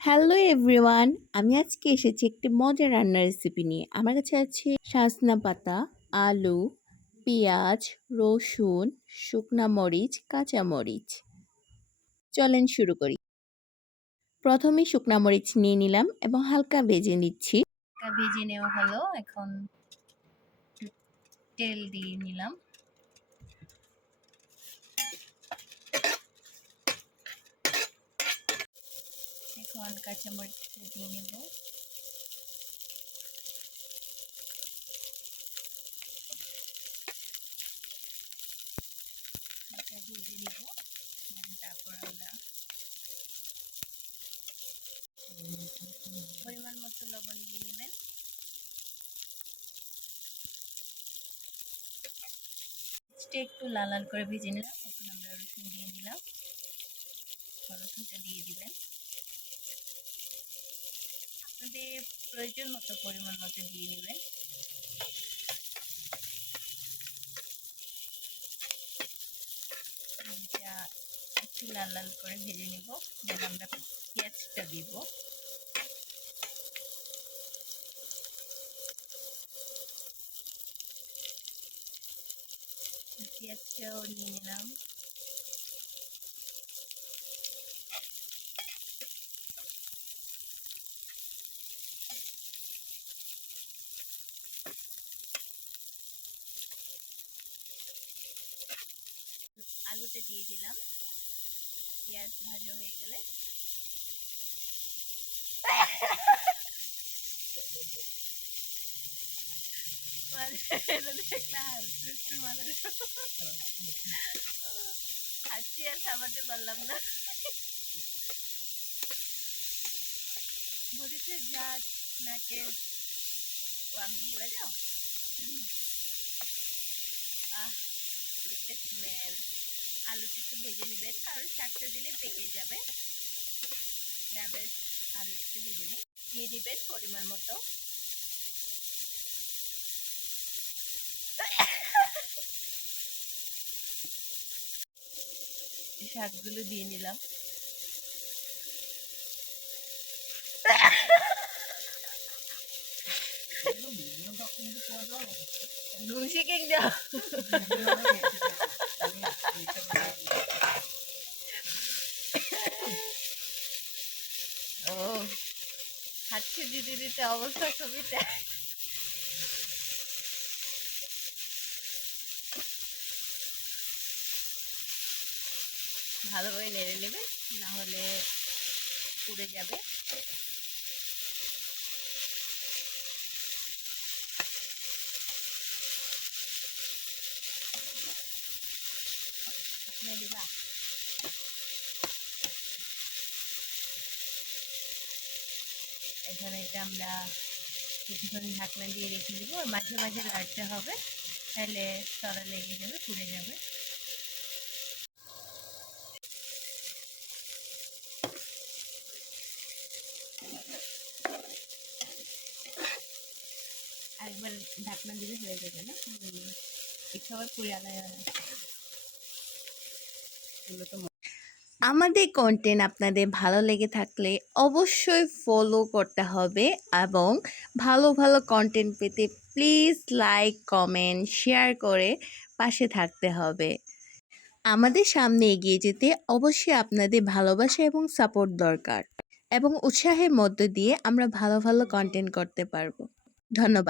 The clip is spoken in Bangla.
হ্যালো এভরিওয়ান, আমি আজকে এসেছি একটি মজার রান্নার রেসিপি নিয়ে। আমার কাছে আছে সাজনা পাতা, আলু, পেঁয়াজ, রসুন, শুকনা মরিচ, কাঁচা মরিচ। চলেন শুরু করি। প্রথমে শুকনা মরিচ নিয়ে নিলাম এবং হালকা ভেজে নিচ্ছি। ভেজে নেওয়া হলো, এখন তেল দিয়ে নিলাম। এখন কাঁচামরিচ দিয়ে নেব। ভেজে নেব। তারপর আমরা পরিমাণ মতো লবণ দিয়ে নেবেন। একটু লাল লাল করে ভেজে নিলাম। এখন আমরা রসুন দিয়ে নিলাম। রসুনটা দিয়ে দিবেন। আপনাদের প্রয়োজন মতো পরিমাণ মতো দিয়ে নেবেন। একটু লাল লাল করে ভেজে নিব, যেন আমরা পেঁয়াজটা দিব। পেঁয়াজটাও নিয়ে নিলাম। আলুটা দিয়ে দিলাম। পেঁয়াজ ভাজা হয়ে গেলে। হাসি আর থামাতে পারলাম না। মরিচের ঝাঁজ নাকে ওয়াম বাজাও। আহ স্মেল আলুটা একটু ভেজে নেবেন, কারণ শাকটা দিলে পেকে যাবে। ডাবের আলু একটু ভেজে নিই দিয়ে দিবেন পরিমাণ মতো। শাকগুলো দিয়ে নিলাম। ও হাঁটছে দিতে অবস্থা খুবই ভালোভাবে নেড়ে নেবে না হলে পুড়ে যাবে আপনি দিবা এখানে এটা আমরা কিছুক্ষণ ঢাকনা দিয়ে রেখে দেবো। মাঝে মাঝে লাড়তে হবে, তাহলে তলা লেগে যাবে, পুড়ে যাবে। আরেকবার ঢাকনা দিলে হয়ে যাবে না? একটু আবার পুড়ে আলাদা আমাদের কন্টেন্ট আপনাদের ভালো লেগে থাকলে অবশ্যই ফলো করতে হবে এবং ভালো ভালো কন্টেন্ট পেতে প্লিজ লাইক কমেন্ট শেয়ার করে পাশে থাকতে হবে। আমাদের সামনে এগিয়ে যেতে অবশ্যই আপনাদের ভালোবাসা এবং সাপোর্ট দরকার এবং উৎসাহের মধ্য দিয়ে আমরা ভালো ভালো কন্টেন্ট করতে পারব। ধন্যবাদ।